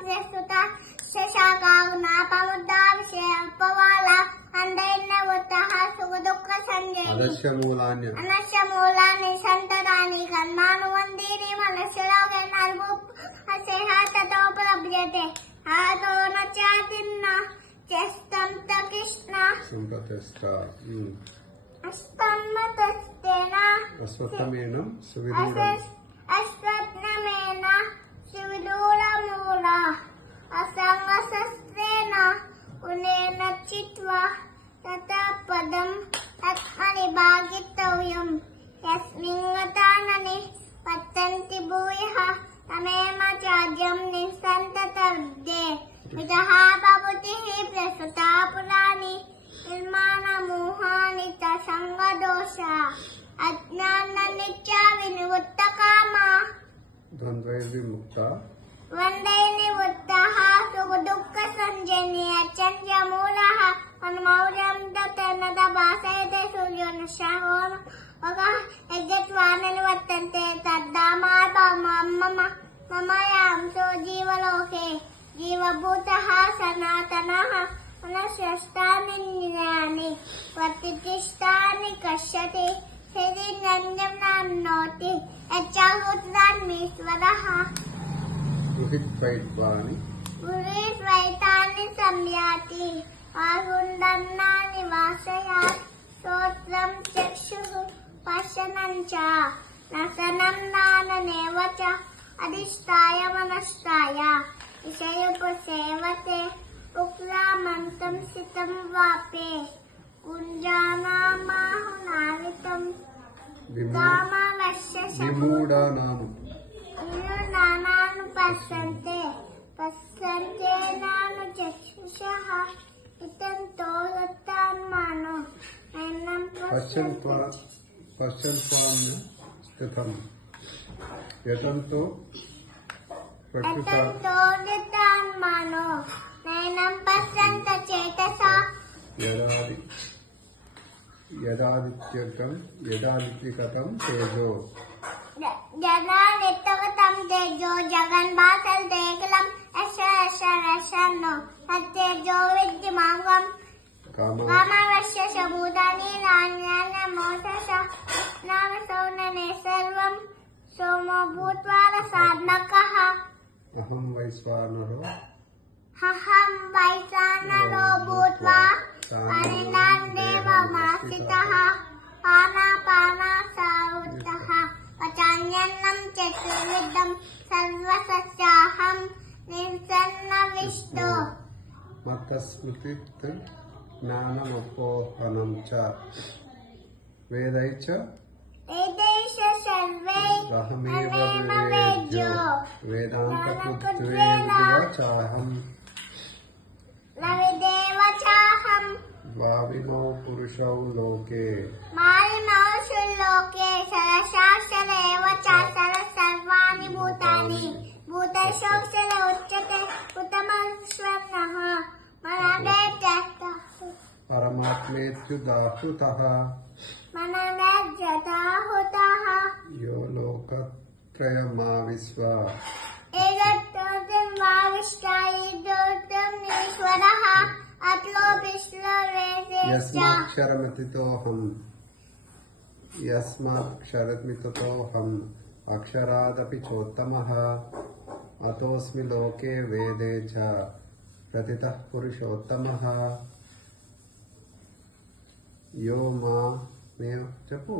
ప్రస్తుత శశాకాగుణాపముద్దా విషయపవాల అందైన ఉత్తహ సుఖ దుఃఖ సంజయ్ అనశ్యమూలాన్ని సంతరాన్ని కర్మానువందీని మనస్సులో నలుగు అసేహతతో ప్రభ్యతే ఆతో నచాతిన్న చేస్తంత కృష్ణ అశ్వత్థమేనం సువిదూరమూల అసంగశస్త్రేణ ఉనేన చిత్వా తథా పదం ఆత్మని భాగితవ్యం యస్మిన్ గతానని పతంతి భూయః తమేమ త్యాజ్యం నిస్సంతతవ్దే విదః భవతిః ప్రస్తుతా పురాణి నిర్మాణ మోహాని సంగదోష అజ్ఞాన నిత్య వినివృత్త కామ ద్వంద్వైర్విముక్త వందైర్విముక్తః సుఖ దుఃఖ సంజయని అచంద్య మూలః అనుమౌర్యం తన్నద భాసయతే సూర్యో నశ్యమో ఒక యజ్ఞత్వానని వర్తంతే తద్దామామమమమయాంసో జీవలోకే జీవభూతః సనాతనః మనశ్శాస్త్రాన్ని ప్రతిష్ఠాని కష్యతి శరీరంజంనోతి యచ్చాహుతాన్మీశ్వరః పురీత్వైతాని సంయాతి ఆహుందన్నాని వాసయాత్ శ్రోత్రం చక్షుః పశ్యనం చ రసనం నాననేవ చ అధిష్ఠాయ మనస్థాయ విషయోపసేవతే ఉక్లామంతం సితం వాపే కుంజానామాహునావితం విమూఢానాను పశ్యంతే నాను చక్షుషః ఇతంతో లతాన్మానో నయనం పశ్యంత్వాన్ స్థితం యతంతో లతాన్మానో నయనం పశ్యంత చేతసా యదాదిత్యకతం తేజో జనాదిత్యకతం తేజో జగన్భాసల్ దేకలం యశరశరశన్నో తత్తేజో విద్యమాంగం కామవశ్య శభూతాని నాన్యాన మోసస నామసౌననే సర్వం సోమో భూత్వా సాత్మకః అహం వైశ్వానరో భూత్వా అనిందాం దేవమాస్థితః పానాపానాసావుతః పచాన్యన్నం చతుర్విధం సర్వసస్యాహం నిర్సన్నవిష్ణో మత్తస్మృతి జ్ఞానమపోహనం చ వేదైచ అహమేవ వివేద్యో వేదాంతకృత్వేవ చాహం ద్వావిమౌ పురుషౌ లోకే సరశాస్త్రేవ చ సర్వాణి భూతాని భూతశోక్షర ఉచ్యతే ఉత్తమస్వర్ణః పరమాత్మేత్యుదాహృతః మననజదాహుతః యో లోకత్రయమావిశ్వ ఏకత్వం వావిష్టాయిదోత్తం ఈశ్వరః అత్లో యస్మాక్షరమితతోహం అక్షరాదపి చోత్తమః అతోస్మి లోకే వేదే చ ప్రతితః పురుషోత్తమః యో మా చెప్పు